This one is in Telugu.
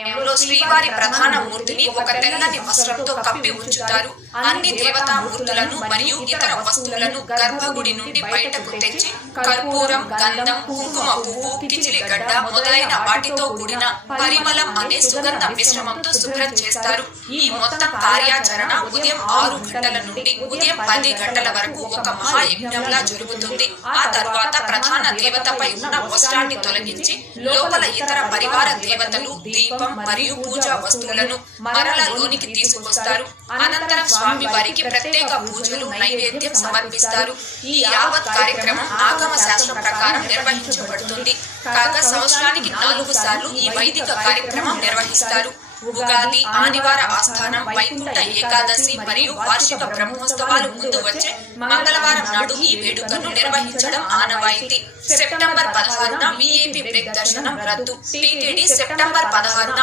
And శ్రీవారి ప్రధాన మూర్తిని ఒక తెల్లని వస్త్రంతో కప్పి ఉంచుతారు. అన్ని దేవతా మూర్తులను మరియు ఇతర వస్తువులను గర్భగుడి నుండి బయటకు తెచ్చి కర్పూరం గంధం కుంకుమ పువ్వు కిచిలి గడ్డ మొదలైన వాటితో కూడిన పరిమళం అనే సుగంధ మిశ్రమంతో శుభ్రం చేస్తారు. ఈ మొత్తం కార్యాచరణ ఉదయం ఆరు గంటల నుండి ఉదయం పది గంటల వరకు ఒక మహాయజ్ఞంలా జరుగుతుంది. ఆ తర్వాత ప్రధాన దేవతపై ఉన్న వస్త్రాన్ని తొలగించి లోపల ఇతర పరివార దేవతలు దీపం మరియు మరియు పూజా వస్తువులను మరల లోనికి తీసుకొస్తారు. అనంతరం స్వామి వారికి ప్రత్యేక పూజలు నైవేద్యం సమర్పిస్తారు. ఈ యావత్ కార్యక్రమం ఆగమ శాస్త్రం ప్రకారం నిర్వహించబడుతుంది. కాగా సంవత్సరానికి నాలుగు సార్లు ఈ వైదిక కార్యక్రమం నిర్వహిస్తారు. ఉగాది ఆదివార ఆస్థానం వైకుంఠ ఏకాదశి మరియు వార్షిక బ్రహ్మోత్సవాలు ముందు వచ్చే మంగళవారం నాడు ఈ వేడుకను నిర్వహించడం ఆనవాయితీ. సెప్టెంబర్ పదహారున విఐపి బ్రేక్ దర్శనం రద్దు. టీటీడీ సెప్టెంబర్ పదహారున